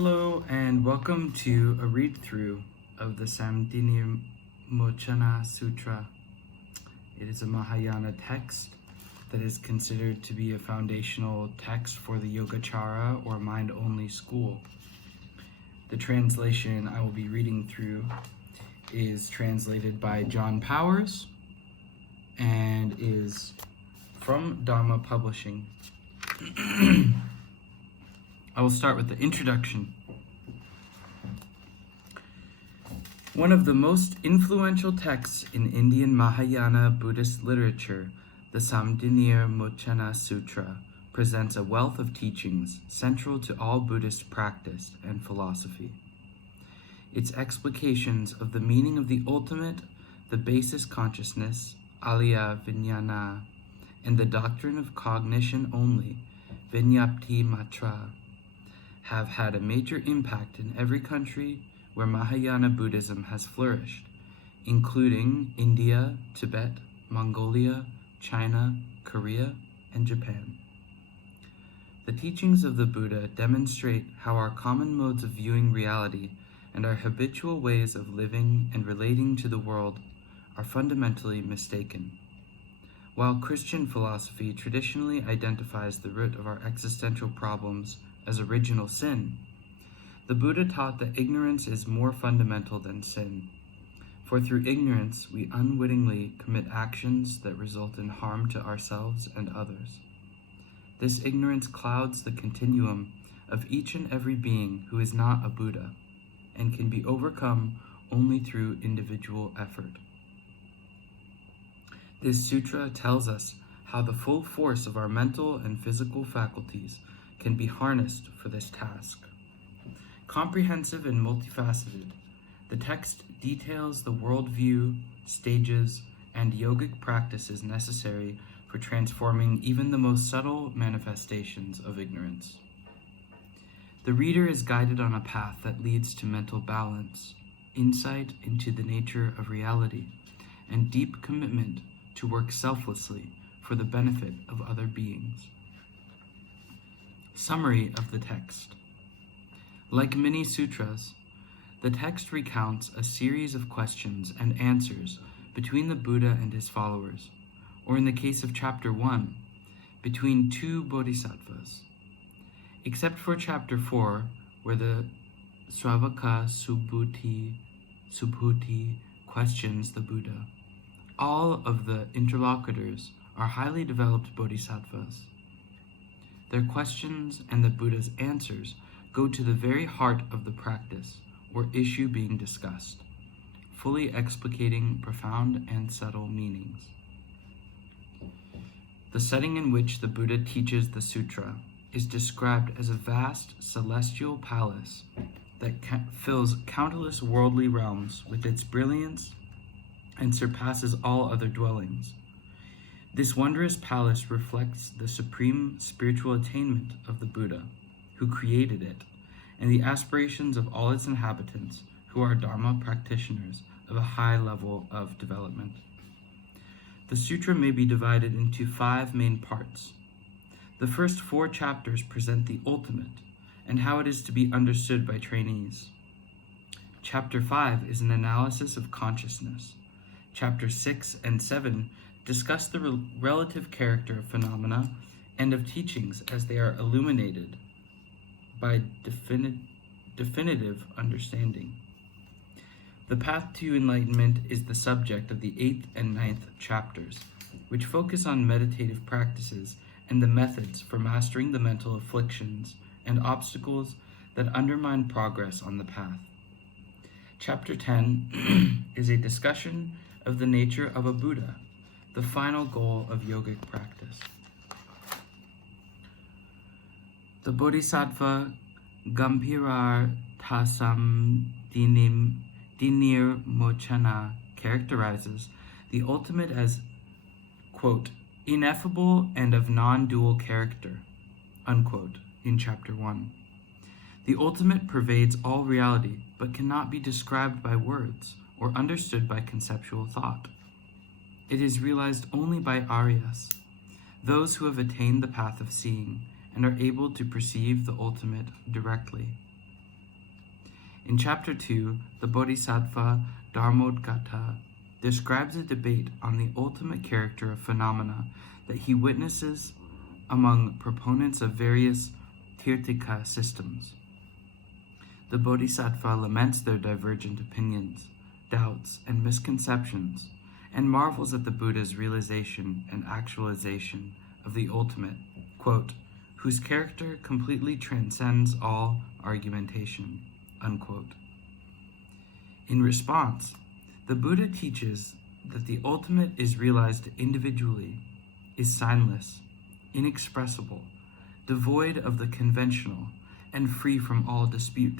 Hello and welcome to a read-through of the Samdhinirmocana Sutra. It is a Mahayana text that is considered to be a foundational text for the Yogacara or mind-only school. The translation I will be reading through is translated by John Powers and is from Dharma Publishing. I will start with the introduction. One of the most influential texts in Indian Mahayana Buddhist literature, the Samdhinirmocana Sutra, presents a wealth of teachings central to all Buddhist practice and philosophy. Its explications of the meaning of the ultimate, the basis consciousness, alaya vijnana, and the doctrine of cognition only, vinyapti matra, have had a major impact in every country where Mahayana Buddhism has flourished, including India, Tibet, Mongolia, China, Korea, and Japan. The teachings of the Buddha demonstrate how our common modes of viewing reality and our habitual ways of living and relating to the world are fundamentally mistaken. While Christian philosophy traditionally identifies the root of our existential problems as original sin, the Buddha taught that ignorance is more fundamental than sin, for through ignorance we unwittingly commit actions that result in harm to ourselves and others. This ignorance clouds the continuum of each and every being who is not a Buddha, and can be overcome only through individual effort. This sutra tells us how the full force of our mental and physical faculties can be harnessed for this task. Comprehensive and multifaceted, the text details the worldview, stages, and yogic practices necessary for transforming even the most subtle manifestations of ignorance. The reader is guided on a path that leads to mental balance, insight into the nature of reality, and deep commitment to work selflessly for the benefit of other beings. Summary of the text. Like many sutras, the text recounts a series of questions and answers between the Buddha and his followers, or in the case of chapter 1, between two bodhisattvas. Except for chapter 4, where the Sravaka Subhuti questions the Buddha, all of the interlocutors are highly developed bodhisattvas. Their questions and the Buddha's answers go to the very heart of the practice or issue being discussed, fully explicating profound and subtle meanings. The setting in which the Buddha teaches the sutra is described as a vast celestial palace that fills countless worldly realms with its brilliance and surpasses all other dwellings. This wondrous palace reflects the supreme spiritual attainment of the Buddha, who created it, and the aspirations of all its inhabitants who are Dharma practitioners of a high level of development. The sutra may be divided into 5 main parts. The first 4 chapters present the ultimate and how it is to be understood by trainees. Chapter 5 is an analysis of consciousness. Chapter 6 and 7 discuss the relative character of phenomena and of teachings as they are illuminated by definitive understanding. The path to enlightenment is the subject of the 8th and 9th chapters, which focus on meditative practices and the methods for mastering the mental afflictions and obstacles that undermine progress on the path. Chapter 10 is a discussion of the nature of a Buddha, the final goal of yogic practice. The Bodhisattva Gambhirartha Samdhinirmocana characterizes the ultimate as, quote, ineffable and of non-dual character, unquote, in chapter 1. The ultimate pervades all reality, but cannot be described by words or understood by conceptual thought. It is realized only by Aryas, those who have attained the path of seeing and are able to perceive the ultimate directly. In Chapter 2, the Bodhisattva Dharmodgata describes a debate on the ultimate character of phenomena that he witnesses among proponents of various Tirthika systems. The Bodhisattva laments their divergent opinions, doubts, and misconceptions, and marvels at the Buddha's realization and actualization of the ultimate, quote, whose character completely transcends all argumentation, unquote. In response, the Buddha teaches that the ultimate is realized individually, is signless, inexpressible, devoid of the conventional, and free from all dispute.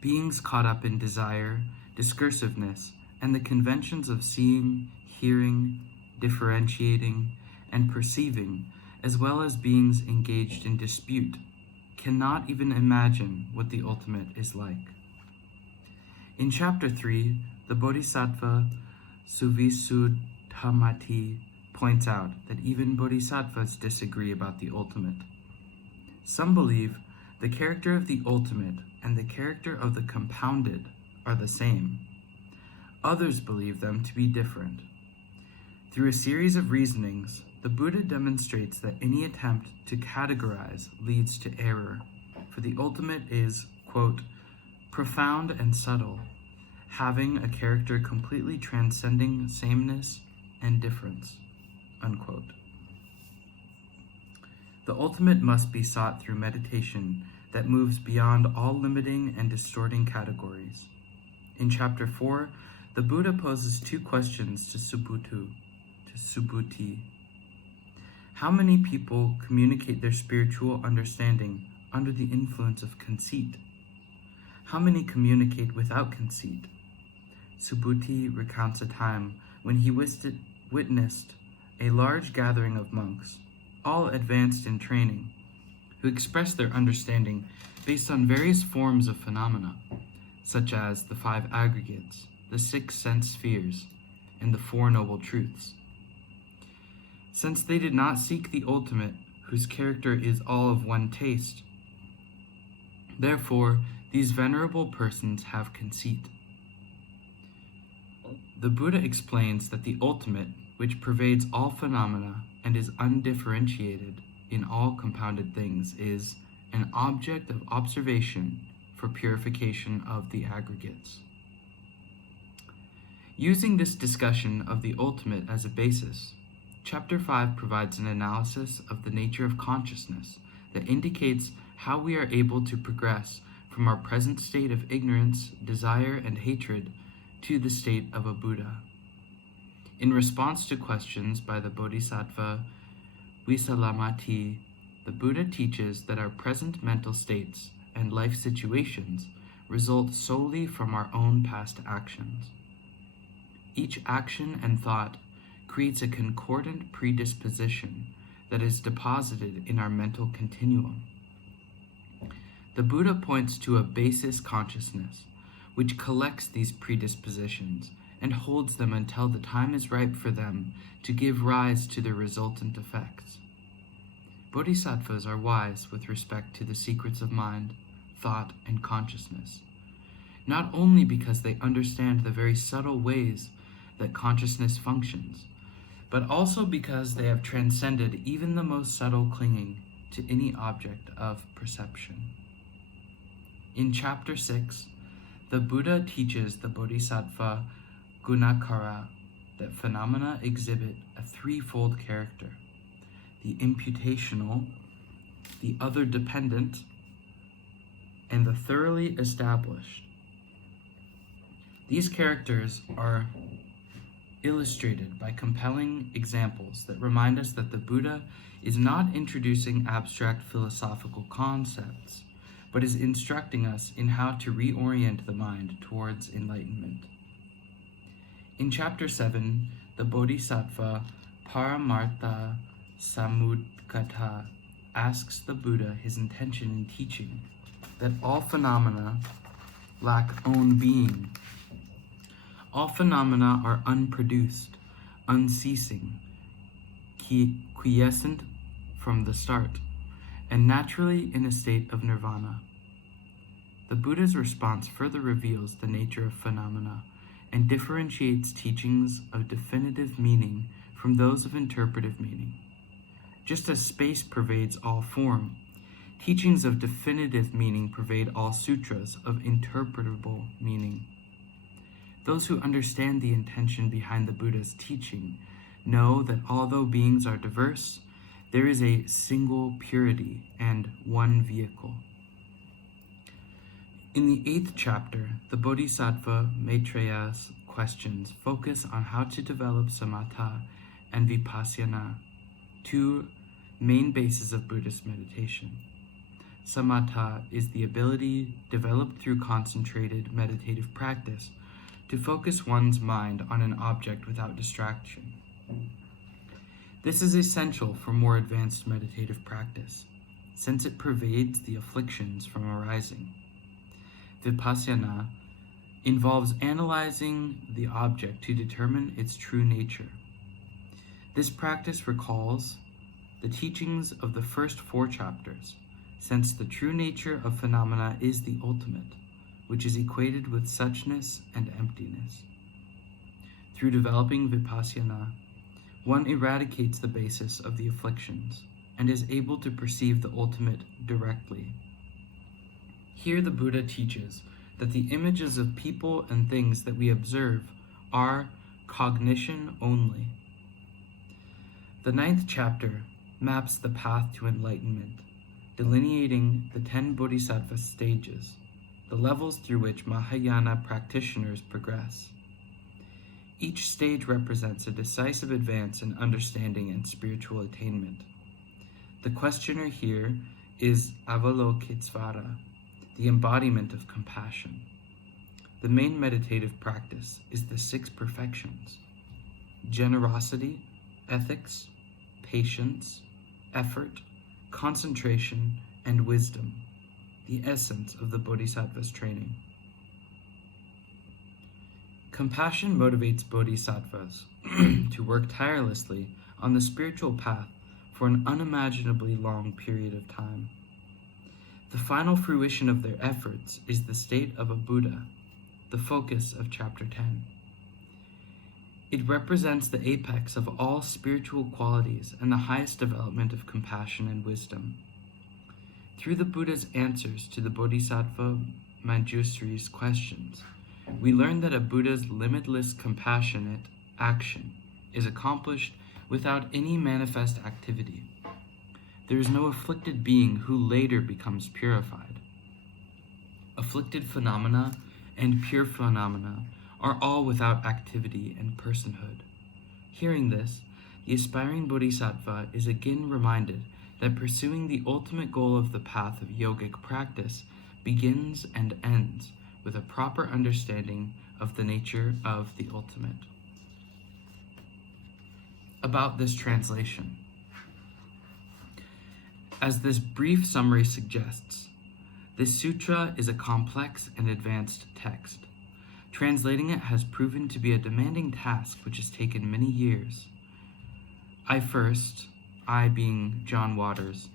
Beings caught up in desire, discursiveness, and the conventions of seeing, hearing, differentiating, and perceiving, as well as beings engaged in dispute, cannot even imagine what the ultimate is like. In Chapter 3, the Bodhisattva Suvisudhamati points out that even bodhisattvas disagree about the ultimate. Some believe the character of the ultimate and the character of the compounded are the same. Others believe them to be different. Through a series of reasonings, the Buddha demonstrates that any attempt to categorize leads to error, for the ultimate is, quote, profound and subtle, having a character completely transcending sameness and difference, unquote. The ultimate must be sought through meditation that moves beyond all limiting and distorting categories. In Chapter 4, the Buddha poses two questions to Subhuti. How many people communicate their spiritual understanding under the influence of conceit? How many communicate without conceit? Subhuti recounts a time when he witnessed a large gathering of monks, all advanced in training, who expressed their understanding based on various forms of phenomena, such as the 5 aggregates, the 6 sense spheres, and the 4 noble truths. Since they did not seek the ultimate, whose character is all of one taste, therefore these venerable persons have conceit. The Buddha explains that the ultimate, which pervades all phenomena and is undifferentiated in all compounded things, is an object of observation for purification of the aggregates. Using this discussion of the ultimate as a basis, Chapter 5 provides an analysis of the nature of consciousness that indicates how we are able to progress from our present state of ignorance, desire, and hatred to the state of a Buddha. In response to questions by the Bodhisattva Visalamati, the Buddha teaches that our present mental states and life situations result solely from our own past actions. Each action and thought creates a concordant predisposition that is deposited in our mental continuum. The Buddha points to a basis consciousness, which collects these predispositions and holds them until the time is ripe for them to give rise to the resultant effects. Bodhisattvas are wise with respect to the secrets of mind, thought, and consciousness, not only because they understand the very subtle ways that consciousness functions, but also because they have transcended even the most subtle clinging to any object of perception. In Chapter 6, the Buddha teaches the Bodhisattva Gunakara that phenomena exhibit a threefold character: the imputational, the other dependent, and the thoroughly established. These characters are illustrated by compelling examples that remind us that the Buddha is not introducing abstract philosophical concepts, but is instructing us in how to reorient the mind towards enlightenment. In Chapter 7, the Bodhisattva Paramartha Samudgata asks the Buddha his intention in teaching that all phenomena lack own being. All phenomena are unproduced, unceasing, quiescent from the start, and naturally in a state of nirvana. the Buddha's response further reveals the nature of phenomena and differentiates teachings of definitive meaning from those of interpretive meaning. Just as space pervades all form, teachings of definitive meaning pervade all sutras of interpretable meaning. Those who understand the intention behind the Buddha's teaching know that although beings are diverse, there is a single purity and one vehicle. In the 8th chapter, the Bodhisattva Maitreya's questions focus on how to develop samatha and vipassana, two main bases of Buddhist meditation. Samatha is the ability developed through concentrated meditative practice to focus one's mind on an object without distraction. This is essential for more advanced meditative practice, since it pervades the afflictions from arising. Vipassana involves analyzing the object to determine its true nature. This practice recalls the teachings of the first 4 chapters, since the true nature of phenomena is the ultimate, which is equated with suchness and emptiness. Through developing vipassana, one eradicates the basis of the afflictions and is able to perceive the ultimate directly. Here the Buddha teaches that the images of people and things that we observe are cognition only. The 9th chapter maps the path to enlightenment, delineating the 10 bodhisattva stages, the levels through which Mahayana practitioners progress. Each stage represents a decisive advance in understanding and spiritual attainment. The questioner here is Avalokitesvara, the embodiment of compassion. The main meditative practice is the 6 perfections: generosity, ethics, patience, effort, concentration, and wisdom, the essence of the Bodhisattva's training. Compassion motivates bodhisattvas to work tirelessly on the spiritual path for an unimaginably long period of time. The final fruition of their efforts is the state of a Buddha, the focus of chapter 10. It represents the apex of all spiritual qualities and the highest development of compassion and wisdom. Through the Buddha's answers to the Bodhisattva Manjusri's questions, we learn that a Buddha's limitless compassionate action is accomplished without any manifest activity. There is no afflicted being who later becomes purified. Afflicted phenomena and pure phenomena are all without activity and personhood. Hearing this, the aspiring bodhisattva is again reminded that pursuing the ultimate goal of the path of yogic practice begins and ends with a proper understanding of the nature of the ultimate. About this translation. As this brief summary suggests, this sutra is a complex and advanced text. Translating it has proven to be a demanding task which has taken many years. I being John Waters,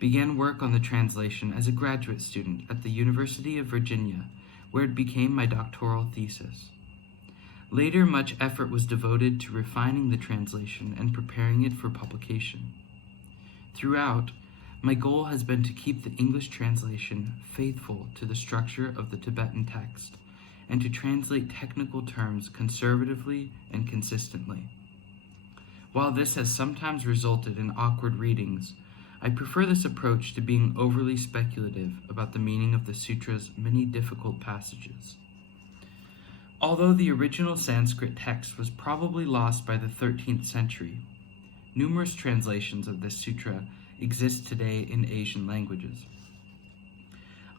began work on the translation as a graduate student at the University of Virginia, where it became my doctoral thesis. Later, much effort was devoted to refining the translation and preparing it for publication. Throughout, my goal has been to keep the English translation faithful to the structure of the Tibetan text and to translate technical terms conservatively and consistently. While this has sometimes resulted in awkward readings, I prefer this approach to being overly speculative about the meaning of the sutra's many difficult passages. Although the original Sanskrit text was probably lost by the 13th century, numerous translations of this sutra exist today in Asian languages.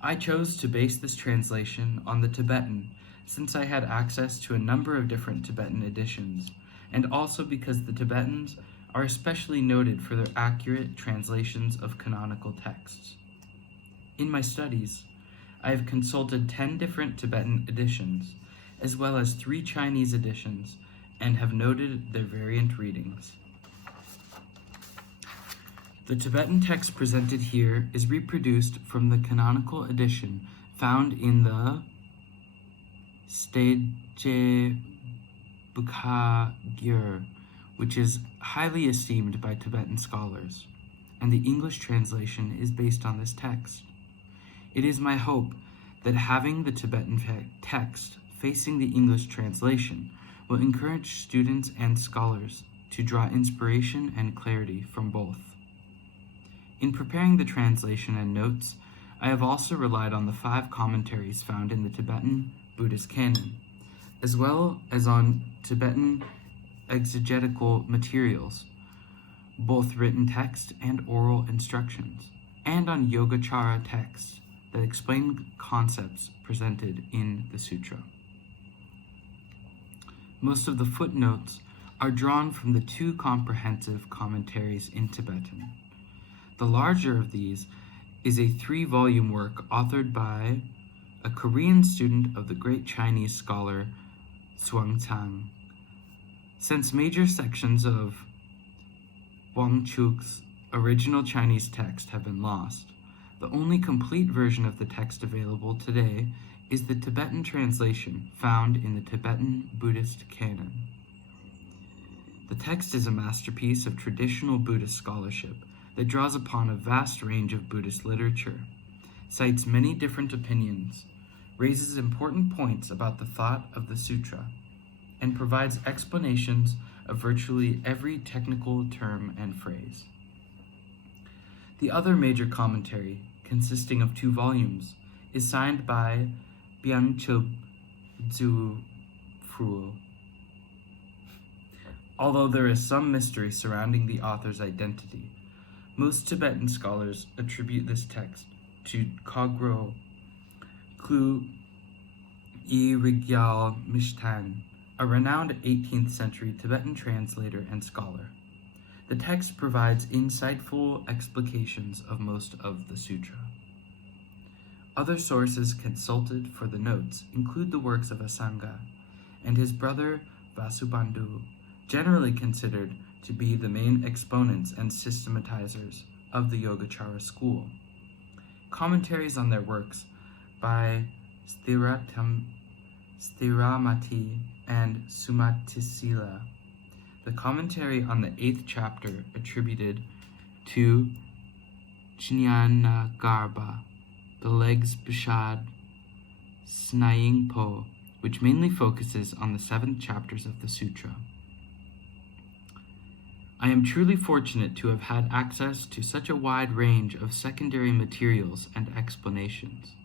I chose to base this translation on the Tibetan since I had access to a number of different Tibetan editions, and also because the Tibetans are especially noted for their accurate translations of canonical texts. In my studies, I have consulted 10 different Tibetan editions, as well as 3 Chinese editions, and have noted their variant readings. The Tibetan text presented here is reproduced from the canonical edition found in the Steje Bukagir, which is highly esteemed by Tibetan scholars, and the English translation is based on this text. It is my hope that having the Tibetan text facing the English translation will encourage students and scholars to draw inspiration and clarity from both. In preparing the translation and notes, I have also relied on the 5 commentaries found in the Tibetan Buddhist canon, as well as on Tibetan exegetical materials, both written text and oral instructions, and on Yogacara texts that explain concepts presented in the sutra. Most of the footnotes are drawn from the 2 comprehensive commentaries in Tibetan. The larger of these is a 3-volume work authored by a Korean student of the great Chinese scholar Zhuangcang. Since major sections of Wang Chuk's original Chinese text have been lost, the only complete version of the text available today is the Tibetan translation found in the Tibetan Buddhist canon. The text is a masterpiece of traditional Buddhist scholarship that draws upon a vast range of Buddhist literature, cites many different opinions, raises important points about the thought of the sutra, and provides explanations of virtually every technical term and phrase. The other major commentary, consisting of 2 volumes, is signed by Byangchub Dzufruel. Although there is some mystery surrounding the author's identity, most Tibetan scholars attribute this text to Kogro Klu Rigyal Mishtan, a renowned 18th century Tibetan translator and scholar. The text provides insightful explications of most of the sutra. Other sources consulted for the notes include the works of Asanga and his brother Vasubandhu, generally considered to be the main exponents and systematizers of the Yogacara school. Commentaries on their works by Stiramati and Sumatisila. The commentary on the 8th chapter attributed to Jnanagarba, the Legs Bishad Snayingpo, which mainly focuses on the 7 chapters of the sutra. I am truly fortunate to have had access to such a wide range of secondary materials and explanations,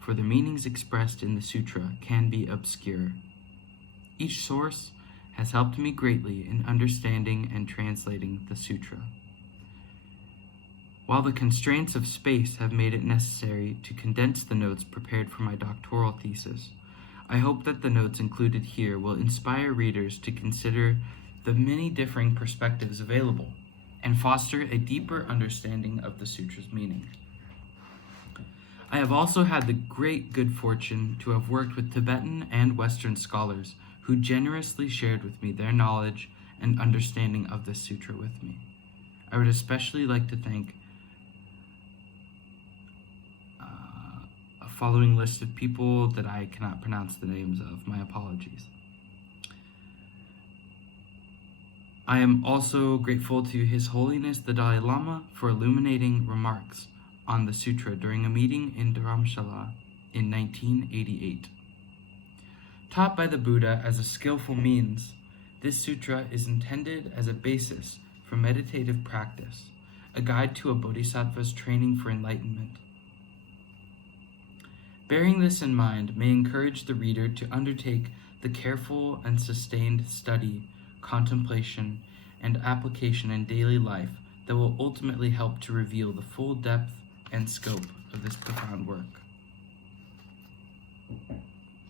for the meanings expressed in the sutra can be obscure. Each source has helped me greatly in understanding and translating the sutra. While the constraints of space have made it necessary to condense the notes prepared for my doctoral thesis, I hope that the notes included here will inspire readers to consider the many differing perspectives available and foster a deeper understanding of the sutra's meaning. I have also had the great good fortune to have worked with Tibetan and Western scholars who generously shared with me their knowledge and understanding of the sutra with me. I would especially like to thank a following list of people that I cannot pronounce the names of. My apologies. I am also grateful to His Holiness the Dalai Lama for illuminating remarks on the sutra during a meeting in Dharamshala in 1988. Taught by the Buddha as a skillful means, this sutra is intended as a basis for meditative practice, a guide to a bodhisattva's training for enlightenment. Bearing this in mind may encourage the reader to undertake the careful and sustained study, contemplation, and application in daily life that will ultimately help to reveal the full depth and scope of this profound work.